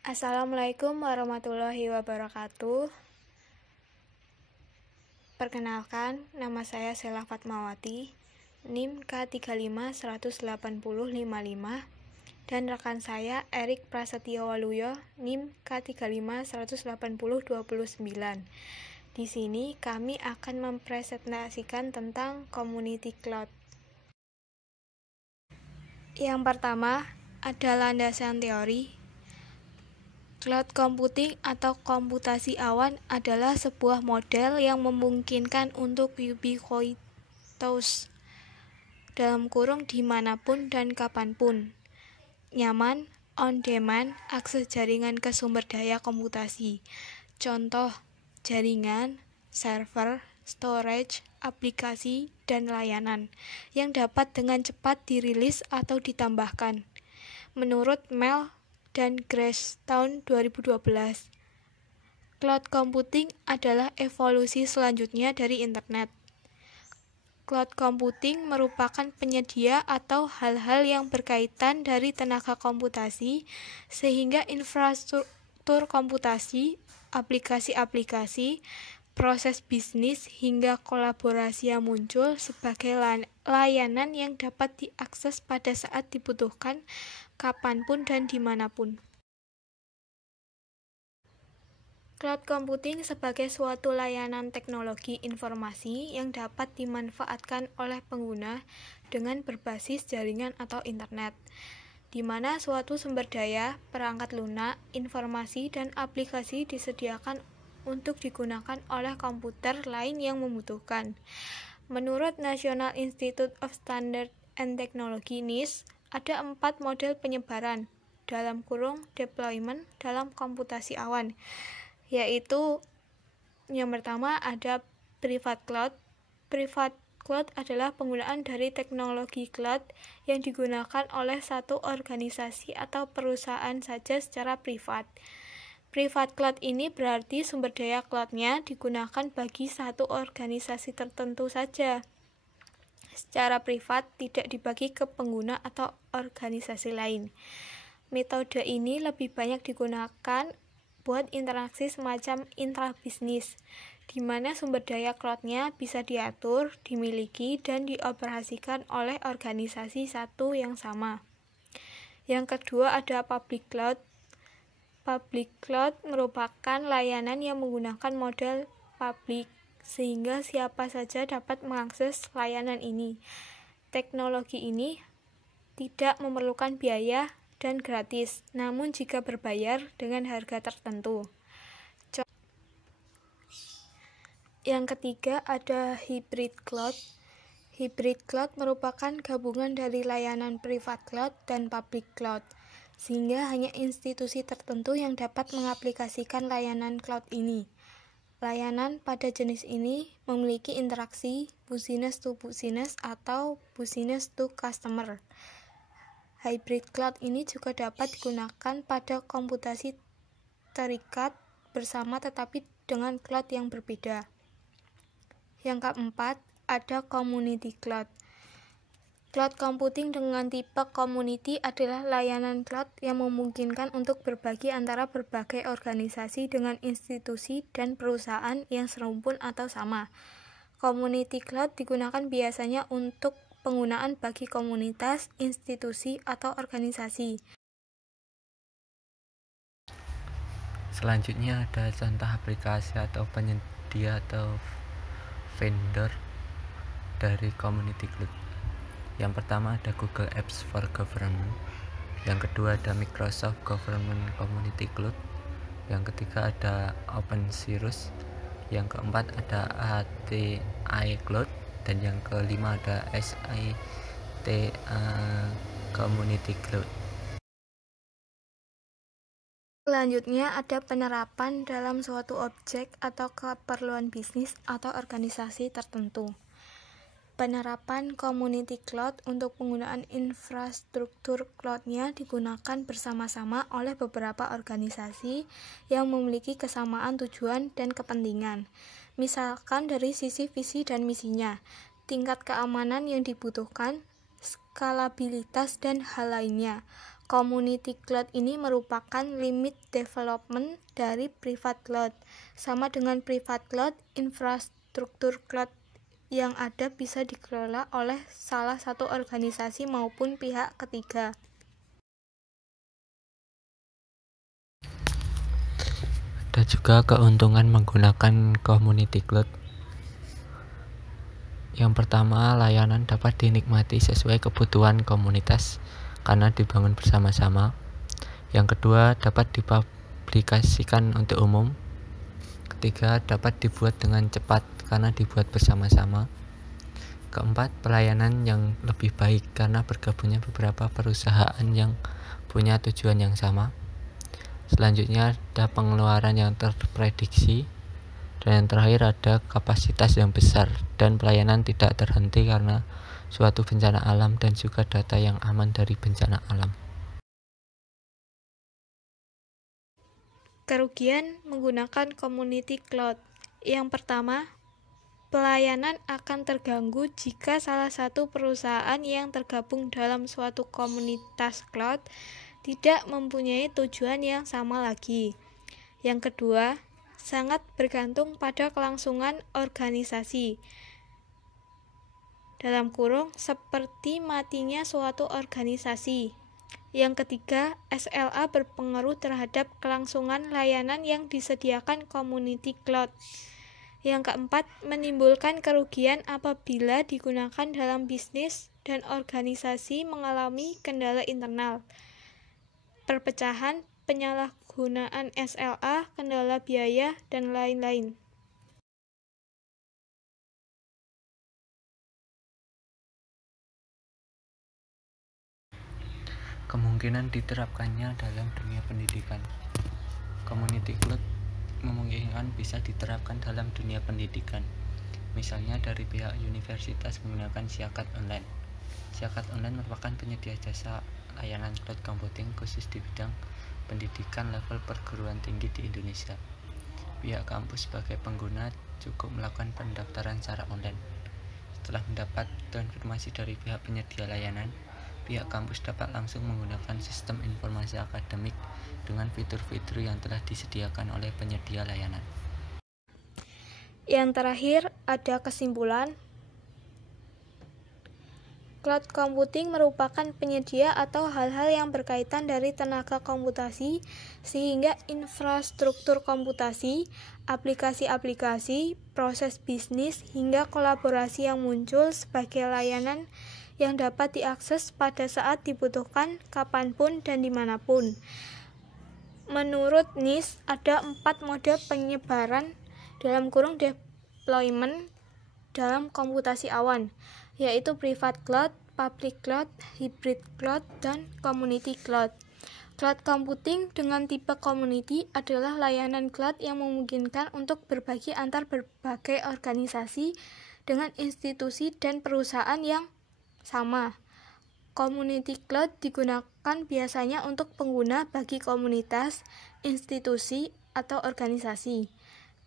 Assalamualaikum warahmatullahi wabarakatuh. Perkenalkan, nama saya Sheila Fatmawati, NIM K35-18055, dan rekan saya Erik Prasetyo Waluyo, NIM K35-18029. Di sini kami akan mempresentasikan tentang Community Cloud. Yang pertama, ada landasan teori. Cloud computing atau komputasi awan adalah sebuah model yang memungkinkan untuk ubiquitous (dimanapun dan kapanpun), nyaman, on-demand, akses jaringan ke sumber daya komputasi. Contoh, jaringan, server, storage, aplikasi, dan layanan yang dapat dengan cepat dirilis atau ditambahkan. Menurut Mel dan Grace tahun 2012, cloud computing adalah evolusi selanjutnya dari internet. Cloud computing merupakan penyedia atau hal-hal yang berkaitan dari tenaga komputasi sehingga infrastruktur komputasi, aplikasi-aplikasi, proses bisnis hingga kolaborasi yang muncul sebagai layanan yang dapat diakses pada saat dibutuhkan, kapanpun dan dimanapun. Cloud computing sebagai suatu layanan teknologi informasi yang dapat dimanfaatkan oleh pengguna dengan berbasis jaringan atau internet, di mana suatu sumber daya, perangkat lunak, informasi, dan aplikasi disediakan untuk digunakan oleh komputer lain yang membutuhkan. Menurut National Institute of Standards and Technology (NIST), ada 4 model penyebaran (deployment) dalam komputasi awan, yaitu yang pertama ada private cloud. Private cloud adalah penggunaan dari teknologi cloud yang digunakan oleh satu organisasi atau perusahaan saja secara privat. Private cloud ini berarti sumber daya cloud-nya digunakan bagi satu organisasi tertentu saja. Secara privat, tidak dibagi ke pengguna atau organisasi lain. Metode ini lebih banyak digunakan buat interaksi semacam intrabisnis, di mana sumber daya cloud-nya bisa diatur, dimiliki, dan dioperasikan oleh organisasi satu yang sama. Yang kedua ada public cloud. Public cloud merupakan layanan yang menggunakan model public, sehingga siapa saja dapat mengakses layanan ini. Teknologi ini tidak memerlukan biaya dan gratis, namun jika berbayar dengan harga tertentu. Yang ketiga ada hybrid cloud. Hybrid cloud merupakan gabungan dari layanan private cloud dan public cloud, sehingga hanya institusi tertentu yang dapat mengaplikasikan layanan cloud ini. Layanan pada jenis ini memiliki interaksi business to business atau business to customer. Hybrid cloud ini juga dapat digunakan pada komputasi terikat bersama tetapi dengan cloud yang berbeda. Yang keempat, ada community cloud. Cloud computing dengan tipe community adalah layanan cloud yang memungkinkan untuk berbagi antara berbagai organisasi dengan institusi dan perusahaan yang serumpun atau sama. Community cloud digunakan biasanya untuk penggunaan bagi komunitas, institusi, atau organisasi. Selanjutnya ada contoh aplikasi atau penyedia atau vendor dari community cloud. Yang pertama ada Google Apps for Government, yang kedua ada Microsoft Government Community Cloud, yang ketiga ada OpenCirrus, yang keempat ada ATI Cloud, dan yang kelima ada SITA Community Cloud. Selanjutnya ada penerapan dalam suatu objek atau keperluan bisnis atau organisasi tertentu. Penerapan community cloud untuk penggunaan infrastruktur cloud-nya digunakan bersama-sama oleh beberapa organisasi yang memiliki kesamaan tujuan dan kepentingan. Misalkan dari sisi visi dan misinya, tingkat keamanan yang dibutuhkan, skalabilitas, dan hal lainnya. Community cloud ini merupakan limit development dari private cloud. Sama dengan private cloud, infrastruktur cloud yang ada bisa dikelola oleh salah satu organisasi maupun pihak ketiga. Ada juga keuntungan menggunakan community cloud. Yang pertama, layanan dapat dinikmati sesuai kebutuhan komunitas karena dibangun bersama-sama. Yang kedua, dapat dipublikasikan untuk umum. Ketiga, dapat dibuat dengan cepat karena dibuat bersama-sama. Keempat, pelayanan yang lebih baik karena bergabungnya beberapa perusahaan yang punya tujuan yang sama. Selanjutnya ada pengeluaran yang terprediksi. Dan yang terakhir ada kapasitas yang besar dan pelayanan tidak terhenti karena suatu bencana alam dan juga data yang aman dari bencana alam. Kerugian menggunakan community cloud. Yang pertama, pelayanan akan terganggu jika salah satu perusahaan yang tergabung dalam suatu komunitas cloud tidak mempunyai tujuan yang sama lagi. Yang kedua, sangat bergantung pada kelangsungan organisasi. Dalam kurung, seperti matinya suatu organisasi. Yang ketiga, SLA berpengaruh terhadap kelangsungan layanan yang disediakan community cloud. Yang keempat, menimbulkan kerugian apabila digunakan dalam bisnis dan organisasi mengalami kendala internal, perpecahan, penyalahgunaan SLA, kendala biaya, dan lain-lain. Kemungkinan diterapkannya dalam dunia pendidikan. Community cloud memungkinkan bisa diterapkan dalam dunia pendidikan. Misalnya dari pihak universitas menggunakan Siakat Online. Siakat Online merupakan penyedia jasa layanan cloud computing khusus di bidang pendidikan level perguruan tinggi di Indonesia. Pihak kampus sebagai pengguna cukup melakukan pendaftaran secara online. Setelah mendapat konfirmasi dari pihak penyedia layanan, pihak kampus dapat langsung menggunakan sistem informasi akademik dengan fitur-fitur yang telah disediakan oleh penyedia layanan. Yang terakhir, ada kesimpulan. Cloud computing merupakan penyedia atau hal-hal yang berkaitan dari tenaga komputasi, sehingga infrastruktur komputasi, aplikasi-aplikasi, proses bisnis, hingga kolaborasi yang muncul sebagai layanan yang dapat diakses pada saat dibutuhkan, kapanpun dan dimanapun. Menurut NIST, ada 4 mode penyebaran dalam kurung deployment dalam komputasi awan, yaitu private cloud, public cloud, hybrid cloud, dan community cloud. Cloud computing dengan tipe community adalah layanan cloud yang memungkinkan untuk berbagi antar berbagai organisasi dengan institusi dan perusahaan yang sama. Community cloud digunakan biasanya untuk pengguna bagi komunitas, institusi, atau organisasi.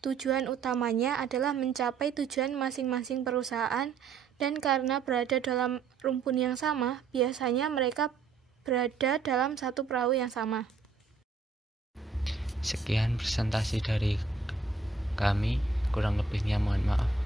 Tujuan utamanya adalah mencapai tujuan masing-masing perusahaan, dan karena berada dalam rumpun yang sama, biasanya mereka berada dalam satu perahu yang sama. Sekian presentasi dari kami, kurang lebihnya mohon maaf.